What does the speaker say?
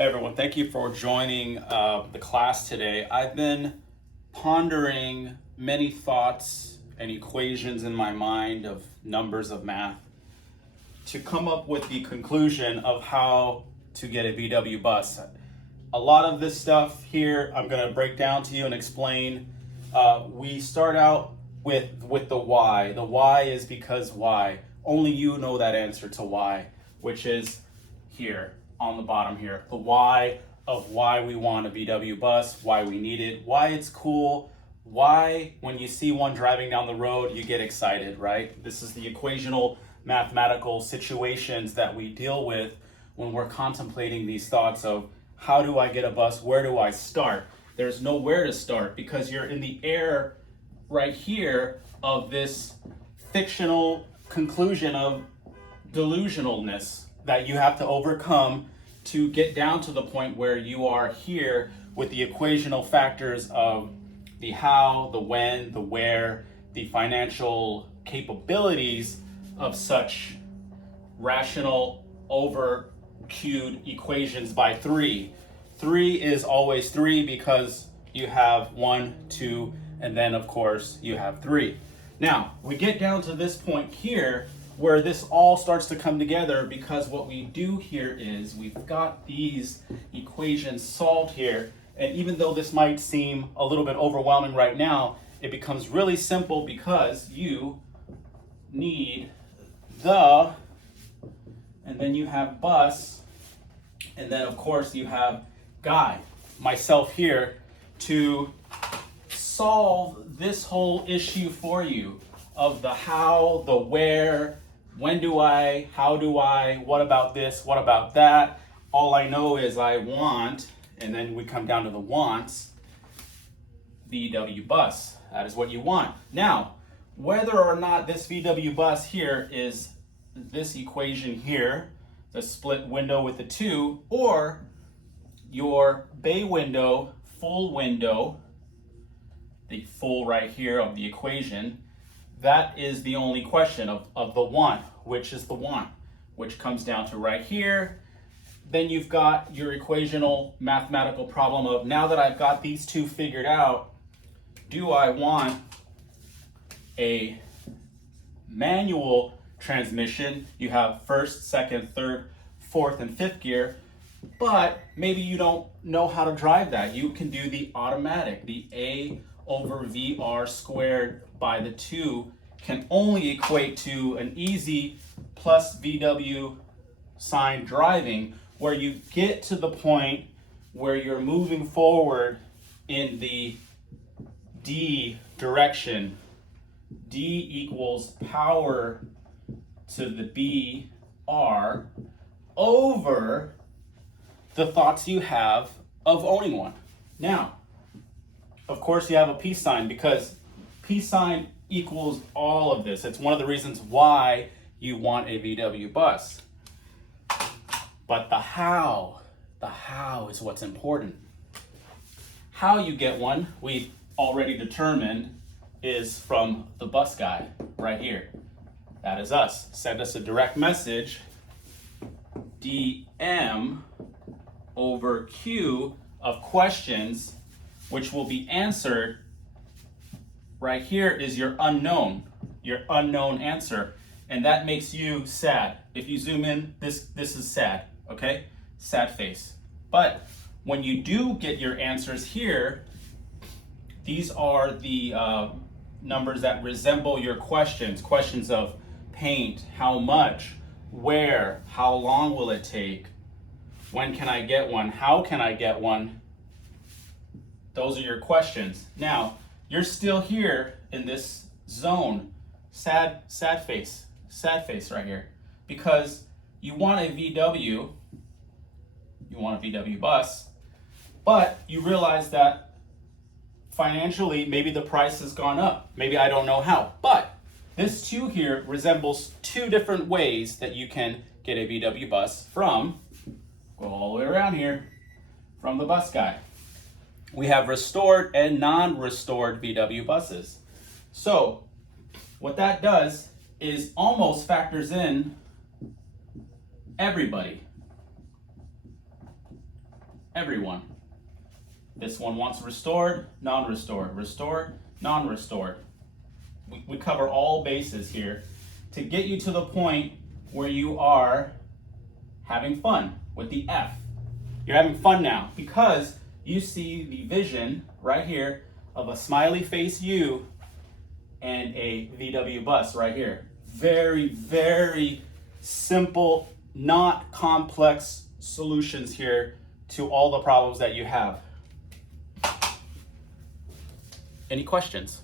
Hey everyone, thank you for joining the class today. I've been pondering many thoughts and equations in my mind of numbers of math to come up with the conclusion of how to get a VW bus. A lot of this stuff here I'm going to break down to you and explain. We start out with the why. The why is because why. Only you know that answer to why, which is here on the bottom here. The why of why we want a VW bus, why we need it, why it's cool, why when you see one driving down the road you get excited, right? This is the equational mathematical situations that we deal with when we're contemplating these thoughts of how do I get a bus, where do I start? There's nowhere to start because you're in the air right here of this fictional conclusion of delusionalness that you have to overcome to get down to the point where you are here with the equational factors of the how, the when, the where, the financial capabilities of such rational over queued equations by three. Three is always three because you have 1, 2, and then of course you have 3. Now, we get down to this point here where this all starts to come together because what we do here is we've got these equations solved here, and even though this might seem a little bit overwhelming right now, it becomes really simple because you need the, and then you have bus, and then of course you have guy, myself here, to solve this whole issue for you of the how, the where, when do I, how do I, what about this, what about that. All I know is I want, and then we come down to the wants, VW bus. That is what you want. Now, whether or not this VW bus here is this equation here, the split window with the 2, or your bay window, full window, the full right here of the equation, that is the only question of the want. Which is the want? Which comes down to right here. Then you've got your equational mathematical problem of, now that I've got these two figured out, do I want a manual transmission? You have first, second, third, fourth, and fifth gear, but maybe you don't know how to drive that. You can do the automatic, the A over VR squared by the 2 can only equate to an easy plus VW sign driving, where you get to the point where you're moving forward in the D direction. D equals power to the BR over the thoughts you have of owning one. Now, of course you have a peace sign because peace sign equals all of this. It's one of the reasons why you want a VW bus. But the how is what's important. How you get one, we've already determined, is from the bus guy right here. That is us. Send us a direct message, DM over Q of questions, which will be answered. Right here is your unknown answer, and that makes you sad. If you zoom in, this is sad, okay? Sad face. But when you do get your answers here, these are the numbers that resemble your questions. Questions of paint, how much, where, how long will it take, when can I get one, how can I get one? Those are your questions. Now, you're still here in this zone, sad face right here, because you want a VW bus, but you realize that financially maybe the price has gone up. Maybe I don't know how, but this 2 here resembles 2 different ways that you can get a VW bus from, go all the way around here, from the bus guy. We have restored and non-restored VW buses. So what that does is almost factors in everybody. everyone. This one wants restored, non-restored, restored, non-restored. We cover all bases here to get you to the point where you are having fun with the F. You're having fun now because you see the vision right here of a smiley face U and a VW bus right here. Very, very simple, not complex solutions here to all the problems that you have. Any questions?